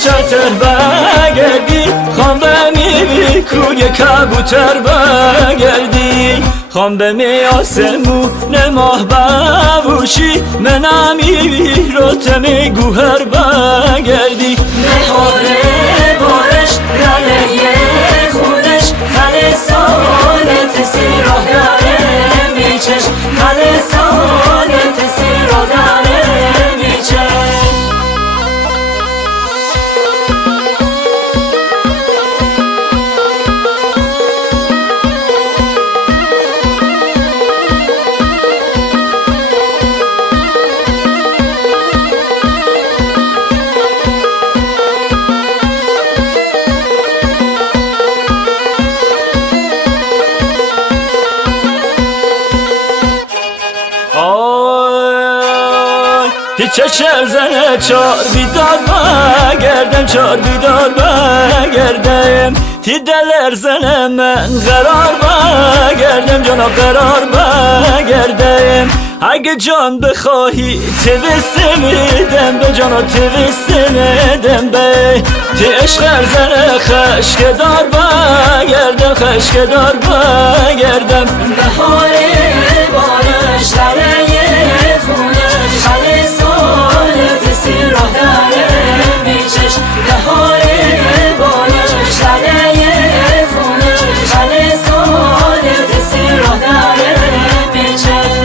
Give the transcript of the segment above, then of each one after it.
چتر بگردی خان بمی کوی کبوتر بگردی خان بمی آسمون ماه بوشی منمی رو تمی گوهر بگردی مهاره بارش گله خودش خل سالت سیراه داره میچش خل سالت سیراه داره میچش تی چشم زنه چار بیدار بگردم چار بیدار بگردم تی دلر زنه من قرار بگردم جانا قرار بگردم اگه جان بخواهی توسته میدم به جانا توسته میدم به تی عشق زنه خشک دار بگردم خشک دار بگردم بهاره بارش دره خونش خل سالت سیراه داره میچش بهاره بارش دره خونش خل سالت سیراه داره میچش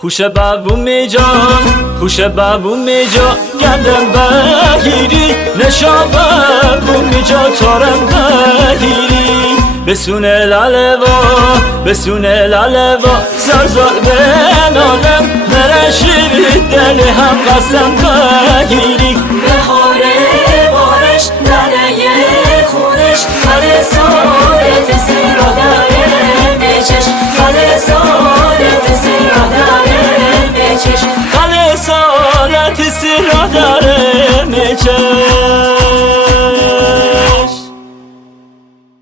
خوش بابوم جان خوش بابوم جان گندم بگیری نشا بابوم جان تارم بگیری بسونه لاله بسونه لاله زار زار بنالم مرشی دل هم قسم بگیری بهاره بارش دره خونش خل سالت